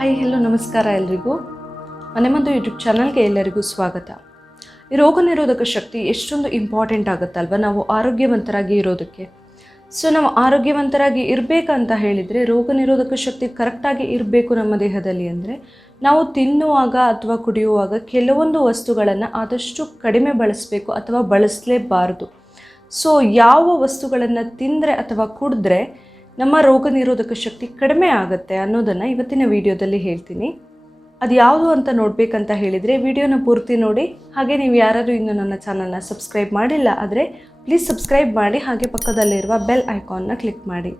Hi hello ನಮಸ್ಕಾರ ಎಲ್ರಿಗೂ. ಮನೆಮದ್ದು ಯೂಟ್ಯೂಬ್ ಚಾನಲ್ಗೆ ಎಲ್ಲರಿಗೂ ಸ್ವಾಗತ. ಈ ರೋಗ ನಿರೋಧಕ ಶಕ್ತಿ ಎಷ್ಟೊಂದು ಇಂಪಾರ್ಟೆಂಟ್ ಆಗುತ್ತಲ್ವ ನಾವು ಆರೋಗ್ಯವಂತರಾಗಿ ಇರೋದಕ್ಕೆ. ಸೊ ನಾವು ಆರೋಗ್ಯವಂತರಾಗಿ ಇರಬೇಕಂತ ಹೇಳಿದರೆ ರೋಗ ನಿರೋಧಕ ಶಕ್ತಿ ಕರೆಕ್ಟಾಗಿ ಇರಬೇಕು ನಮ್ಮ ದೇಹದಲ್ಲಿ. ಅಂದರೆ ನಾವು ತಿನ್ನುವಾಗ ಅಥವಾ ಕುಡಿಯುವಾಗ ಕೆಲವೊಂದು ವಸ್ತುಗಳನ್ನು ಆದಷ್ಟು ಕಡಿಮೆ ಬಳಸಬೇಕು ಅಥವಾ ಬಳಸಲೇಬಾರದು. ಸೊ ಯಾವ ವಸ್ತುಗಳನ್ನು ತಿಂದರೆ ಅಥವಾ ಕುಡಿದ್ರೆ ನಮ್ಮ ರೋಗ ನಿರೋಧಕ ಶಕ್ತಿ ಕಡಿಮೆ ಆಗುತ್ತೆ ಅನ್ನೋದನ್ನು ಇವತ್ತಿನ ವಿಡಿಯೋದಲ್ಲಿ ಹೇಳ್ತೀನಿ. ಅದು ಯಾವುದು ಅಂತ ನೋಡಬೇಕಂತ ಹೇಳಿದರೆ ವಿಡಿಯೋನ ಪೂರ್ತಿ ನೋಡಿ. ಹಾಗೆ ನೀವು ಯಾರಾದರೂ ಇನ್ನೂ ನನ್ನ ಚಾನಲ್ನ ಸಬ್ಸ್ಕ್ರೈಬ್ ಮಾಡಿಲ್ಲ ಆದರೆ ಪ್ಲೀಸ್ ಸಬ್ಸ್ಕ್ರೈಬ್ ಮಾಡಿ, ಹಾಗೆ ಪಕ್ಕದಲ್ಲಿರುವ ಬೆಲ್ ಐಕಾನ್ನ ಕ್ಲಿಕ್ ಮಾಡಿ.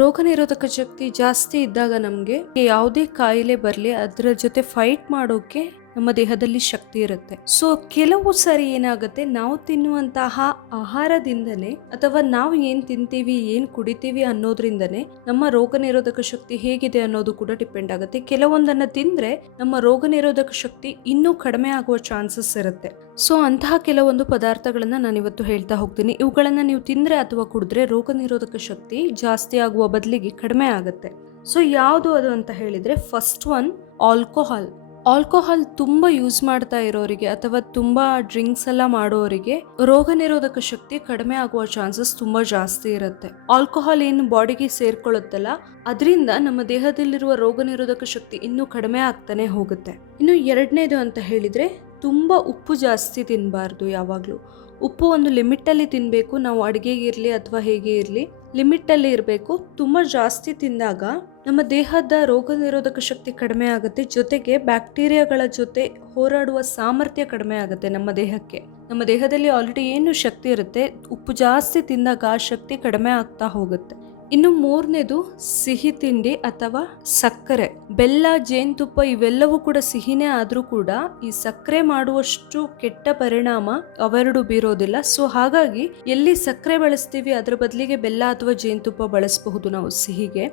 ರೋಗ ನಿರೋಧಕ ಶಕ್ತಿ ಜಾಸ್ತಿ ಇದ್ದಾಗ ನಮಗೆ ಯಾವುದೇ ಕಾಯಿಲೆ ಬರಲಿ ಅದರ ಜೊತೆ ಫೈಟ್ ಮಾಡೋಕ್ಕೆ ನಮ್ಮ ದೇಹದಲ್ಲಿ ಶಕ್ತಿ ಇರುತ್ತೆ. ಸೊ ಕೆಲವು ಸರಿ ಏನಾಗುತ್ತೆ, ನಾವು ತಿನ್ನುವಂತಹ ಆಹಾರದಿಂದನೇ ಅಥವಾ ನಾವು ಏನು ತಿಂತೀವಿ ಏನು ಕುಡಿತೀವಿ ಅನ್ನೋದ್ರಿಂದನೇ ನಮ್ಮ ರೋಗ ನಿರೋಧಕ ಶಕ್ತಿ ಹೇಗಿದೆ ಅನ್ನೋದು ಕೂಡ ಡಿಪೆಂಡ್ ಆಗುತ್ತೆ. ಕೆಲವೊಂದನ್ನು ತಿಂದರೆ ನಮ್ಮ ರೋಗ ನಿರೋಧಕ ಶಕ್ತಿ ಇನ್ನೂ ಕಡಿಮೆ ಆಗುವ ಚಾನ್ಸಸ್ ಇರುತ್ತೆ. ಸೊ ಅಂತಹ ಕೆಲವೊಂದು ಪದಾರ್ಥಗಳನ್ನು ನಾನು ಇವತ್ತು ಹೇಳ್ತಾ ಹೋಗ್ತೀನಿ. ಇವುಗಳನ್ನು ನೀವು ತಿಂದರೆ ಅಥವಾ ಕುಡಿದ್ರೆ ರೋಗ ನಿರೋಧಕ ಶಕ್ತಿ ಜಾಸ್ತಿ ಆಗುವ ಬದಲಿಗೆ ಕಡಿಮೆ ಆಗುತ್ತೆ. ಸೊ ಯಾವುದು ಅದು ಅಂತ ಹೇಳಿದರೆ ಫಸ್ಟ್ ಒನ್ ಆಲ್ಕೋಹಾಲ್. ಆಲ್ಕೋಹಾಲ್ ತುಂಬ ಯೂಸ್ ಮಾಡ್ತಾ ಇರೋರಿಗೆ ಅಥವಾ ತುಂಬ ಡ್ರಿಂಕ್ಸ್ ಎಲ್ಲ ಮಾಡೋರಿಗೆ ರೋಗ ನಿರೋಧಕ ಶಕ್ತಿ ಕಡಿಮೆ ಆಗುವ ಚಾನ್ಸಸ್ ತುಂಬ ಜಾಸ್ತಿ ಇರುತ್ತೆ. ಆಲ್ಕೋಹಾಲ್ ಏನು ಬಾಡಿಗೆ ಸೇರ್ಕೊಳ್ಳುತ್ತಲ್ಲ ಅದರಿಂದ ನಮ್ಮ ದೇಹದಲ್ಲಿರುವ ರೋಗ ನಿರೋಧಕ ಶಕ್ತಿ ಇನ್ನೂ ಕಡಿಮೆ ಆಗ್ತಾನೆ ಹೋಗುತ್ತೆ. ಇನ್ನು ಎರಡನೇದು ಅಂತ ಹೇಳಿದರೆ ತುಂಬ ಉಪ್ಪು ಜಾಸ್ತಿ ತಿನ್ನಬಾರ್ದು. ಯಾವಾಗಲೂ ಉಪ್ಪು ಒಂದು ಲಿಮಿಟಲ್ಲಿ ತಿನ್ನಬೇಕು. ನಾವು ಅಡುಗೆಗೆ ಇರಲಿ ಅಥವಾ ಹೇಗೆ ಇರಲಿ ಲಿಮಿಟಲ್ಲಿ ಇರಬೇಕು. ತುಂಬ ಜಾಸ್ತಿ ತಿಂದಾಗ ನಮ್ಮ ದೇಹದ ರೋಗ ನಿರೋಧಕ ಶಕ್ತಿ ಕಡಿಮೆ ಆಗುತ್ತೆ, ಜೊತೆಗೆ ಬ್ಯಾಕ್ಟೀರಿಯಾಗಳ ಜೊತೆ ಹೋರಾಡುವ ಸಾಮರ್ಥ್ಯ ಕಡಿಮೆ ಆಗುತ್ತೆ ನಮ್ಮ ದೇಹಕ್ಕೆ. ನಮ್ಮ ದೇಹದಲ್ಲಿ ಆಲ್ರೆಡಿ ಏನು ಶಕ್ತಿ ಇರುತ್ತೆ, ಉಪ್ಪು ಜಾಸ್ತಿ ತಿಂದಾಗ ಆ ಶಕ್ತಿ ಕಡಿಮೆ ಆಗ್ತಾ ಹೋಗುತ್ತೆ. ಇನ್ನು ಮೂರನೇದು ಸಿಹಿ ತಿಂಡಿ ಅಥವಾ ಸಕ್ಕರೆ. ಬೆಲ್ಲ, ಜೇನುತುಪ್ಪ ಇವೆಲ್ಲವೂ ಕೂಡ ಸಿಹಿನೇ ಆದರೂ ಕೂಡ ಈ ಸಕ್ಕರೆ ಮಾಡುವಷ್ಟು ಕೆಟ್ಟ ಪರಿಣಾಮ ಅವೆರಡು ಬೀರೋದಿಲ್ಲ. ಸೊ ಹಾಗಾಗಿ ಎಲ್ಲಿ ಸಕ್ಕರೆ ಬಳಸ್ತೀವಿ ಅದರ ಬದಲಿಗೆ ಬೆಲ್ಲ ಅಥವಾ ಜೇನುತುಪ್ಪ ಬಳಸಬಹುದು ನಾವು ಸಿಹಿಗೆ.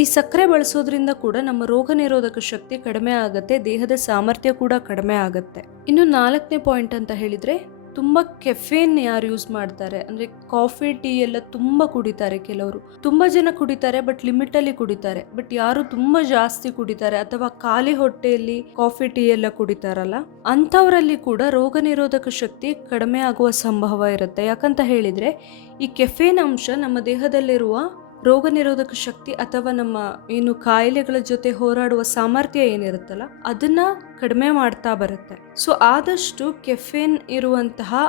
ಈ ಸಕ್ಕರೆ ಬಳಸೋದ್ರಿಂದ ಕೂಡ ನಮ್ಮ ರೋಗ ನಿರೋಧಕ ಶಕ್ತಿ ಕಡಿಮೆ ಆಗುತ್ತೆ, ದೇಹದ ಸಾಮರ್ಥ್ಯ ಕೂಡ ಕಡಿಮೆ ಆಗುತ್ತೆ. ಇನ್ನು ನಾಲ್ಕನೇ ಪಾಯಿಂಟ್ ಅಂತ ಹೇಳಿದರೆ ತುಂಬ ಕೆಫೇನ್ ಯಾರು ಯೂಸ್ ಮಾಡ್ತಾರೆ ಅಂದರೆ ಕಾಫಿ ಟೀ ಎಲ್ಲ ತುಂಬ ಕುಡಿತಾರೆ. ಕೆಲವರು ತುಂಬ ಜನ ಕುಡಿತಾರೆ ಬಟ್ ಲಿಮಿಟಲ್ಲಿ ಕುಡಿತಾರೆ. ಬಟ್ ಯಾರು ತುಂಬ ಜಾಸ್ತಿ ಕುಡಿತಾರೆ ಅಥವಾ ಖಾಲಿ ಹೊಟ್ಟೆಯಲ್ಲಿ ಕಾಫಿ ಟೀ ಎಲ್ಲ ಕುಡಿತಾರಲ್ಲ ಅಂಥವರಲ್ಲಿ ಕೂಡ ರೋಗ ನಿರೋಧಕ ಶಕ್ತಿ ಕಡಿಮೆ ಆಗುವ ಸಂಭವ ಇರುತ್ತೆ. ಯಾಕಂತ ಹೇಳಿದರೆ ಈ ಕೆಫೇನ್ ಅಂಶ ನಮ್ಮ ದೇಹದಲ್ಲಿರುವ ರೋಗ ನಿರೋಧಕ ಶಕ್ತಿ ಅಥವಾ ನಮ್ಮ ಏನು ಕಾಯಿಲೆಗಳ ಜೊತೆ ಹೋರಾಡುವ ಸಾಮರ್ಥ್ಯ ಏನಿರುತ್ತಲ್ಲ ಅದನ್ನ ಕಡಿಮೆ ಮಾಡ್ತಾ ಬರುತ್ತೆ. ಸೊ ಆದಷ್ಟು ಕೆಫೇನ್ ಇರುವಂತಹ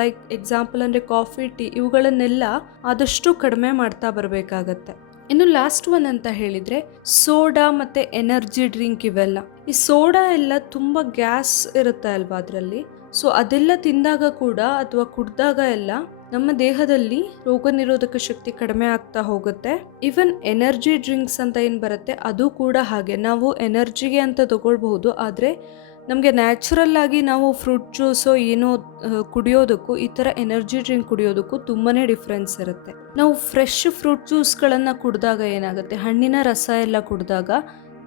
ಲೈಕ್ ಎಕ್ಸಾಂಪಲ್ ಅಂದರೆ ಕಾಫಿ ಟೀ ಇವುಗಳನ್ನೆಲ್ಲ ಆದಷ್ಟು ಕಡಿಮೆ ಮಾಡ್ತಾ ಬರಬೇಕಾಗತ್ತೆ. ಇನ್ನು ಲಾಸ್ಟ್ ಒನ್ ಅಂತ ಹೇಳಿದರೆ ಸೋಡಾ ಮತ್ತು ಎನರ್ಜಿ ಡ್ರಿಂಕ್ ಇವೆಲ್ಲ. ಈ ಸೋಡಾ ಎಲ್ಲ ತುಂಬ ಗ್ಯಾಸ್ ಇರುತ್ತೆ ಅಲ್ವಾ ಅದರಲ್ಲಿ. ಸೊ ಅದೆಲ್ಲ ತಿಂದಾಗ ಕೂಡ ಅಥವಾ ಕುಡಿದಾಗ ಎಲ್ಲ ನಮ್ಮ ದೇಹದಲ್ಲಿ ರೋಗ ನಿರೋಧಕ ಶಕ್ತಿ ಕಡಿಮೆ ಆಗ್ತಾ ಹೋಗುತ್ತೆ. ಈವನ್ ಎನರ್ಜಿ ಡ್ರಿಂಕ್ಸ್ ಅಂತ ಏನು ಬರುತ್ತೆ ಅದು ಕೂಡ ಹಾಗೆ. ನಾವು ಎನರ್ಜಿಗೆ ಅಂತ ತಗೊಳ್ಬಹುದು, ಆದರೆ ನಮಗೆ ನ್ಯಾಚುರಲ್ ಆಗಿ ನಾವು ಫ್ರೂಟ್ ಜ್ಯೂಸೋ ಏನೋ ಕುಡಿಯೋದಕ್ಕೂ ಈ ಥರ ಎನರ್ಜಿ ಡ್ರಿಂಕ್ ಕುಡಿಯೋದಕ್ಕೂ ತುಂಬಾ ಡಿಫ್ರೆನ್ಸ್ ಇರುತ್ತೆ. ನಾವು ಫ್ರೆಶ್ ಫ್ರೂಟ್ ಜ್ಯೂಸ್ಗಳನ್ನು ಕುಡಿದಾಗ ಏನಾಗುತ್ತೆ, ಹಣ್ಣಿನ ರಸ ಎಲ್ಲ ಕುಡಿದಾಗ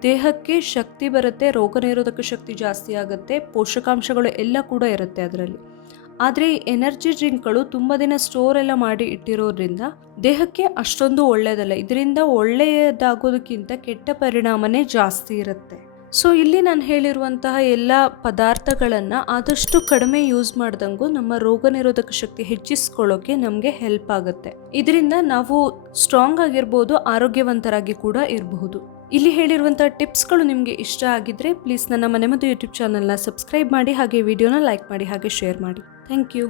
ದೇಹಕ್ಕೆ ಶಕ್ತಿ ಬರುತ್ತೆ, ರೋಗ ನಿರೋಧಕ ಶಕ್ತಿ ಜಾಸ್ತಿ ಆಗುತ್ತೆ, ಪೋಷಕಾಂಶಗಳು ಎಲ್ಲ ಕೂಡ ಇರುತ್ತೆ ಅದರಲ್ಲಿ. ಆದರೆ ಈ ಎನರ್ಜಿ ಡ್ರಿಂಕ್ಗಳು ತುಂಬ ದಿನ ಸ್ಟೋರ್ ಎಲ್ಲ ಮಾಡಿ ಇಟ್ಟಿರೋದ್ರಿಂದ ದೇಹಕ್ಕೆ ಅಷ್ಟೊಂದು ಒಳ್ಳೆಯದಲ್ಲ. ಇದರಿಂದ ಒಳ್ಳೆಯದಾಗೋದಕ್ಕಿಂತ ಕೆಟ್ಟ ಪರಿಣಾಮನೇ ಜಾಸ್ತಿ ಇರುತ್ತೆ. ಸೊ ಇಲ್ಲಿ ನಾನು ಹೇಳಿರುವಂತಹ ಎಲ್ಲ ಪದಾರ್ಥಗಳನ್ನು ಆದಷ್ಟು ಕಡಿಮೆ ಯೂಸ್ ಮಾಡ್ದಂಗೂ ನಮ್ಮ ರೋಗ ನಿರೋಧಕ ಶಕ್ತಿ ಹೆಚ್ಚಿಸ್ಕೊಳ್ಳೋಕೆ ನಮಗೆ ಹೆಲ್ಪ್ ಆಗುತ್ತೆ. ಇದರಿಂದ ನಾವು ಸ್ಟ್ರಾಂಗ್ ಆಗಿರ್ಬೋದು, ಆರೋಗ್ಯವಂತರಾಗಿ ಕೂಡ ಇರಬಹುದು. ಇಲ್ಲಿ ಹೇಳಿರುವಂಥ ಟಿಪ್ಸ್ಗಳು ನಿಮಗೆ ಇಷ್ಟ ಆಗಿದ್ರೆ ಪ್ಲೀಸ್ ನನ್ನ ಮನೆಮದ್ದು ಯೂಟ್ಯೂಬ್ ಚಾನಲ್ನ ಸಬ್ಸ್ಕ್ರೈಬ್ ಮಾಡಿ, ಹಾಗೆ ವಿಡಿಯೋನ ಲೈಕ್ ಮಾಡಿ, ಹಾಗೆ ಶೇರ್ ಮಾಡಿ. Thank you.